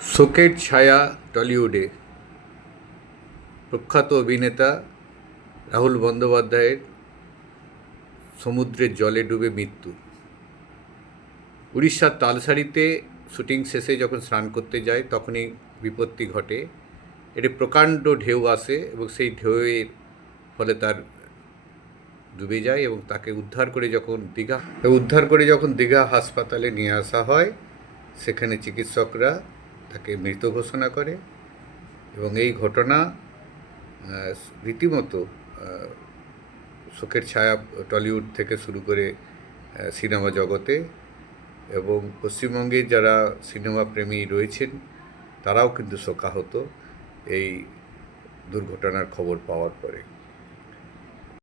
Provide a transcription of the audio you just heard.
শোকের ছায়া টলিউডে প্রখ্যাত অভিনেতা রাহুল বন্দ্যোপাধ্যায়ের সমুদ্রের জলে ডুবে মৃত্যু। উড়িষ্যার তালসারিতে শুটিং শেষে যখন স্নান করতে যায় তখনই বিপত্তি ঘটে। এটি প্রকাণ্ড ঢেউ আসে এবং সেই ঢেউয়ের ফলে তার ডুবে যায় এবং তাকে উদ্ধার করে যখন দীঘা হাসপাতালে নিয়ে আসা হয়, সেখানে চিকিৎসকরা তাকে মৃত ঘোষণা করে এবং এই ঘটনা রীতিমতো শোকের ছায়া টলিউড থেকে শুরু করে সিনেমা জগতে এবং পশ্চিমবঙ্গের যারা সিনেমা প্রেমী রয়েছেন তারাও কিন্তু শোকাহত এই দুর্ঘটনার খবর পাওয়ার পরে।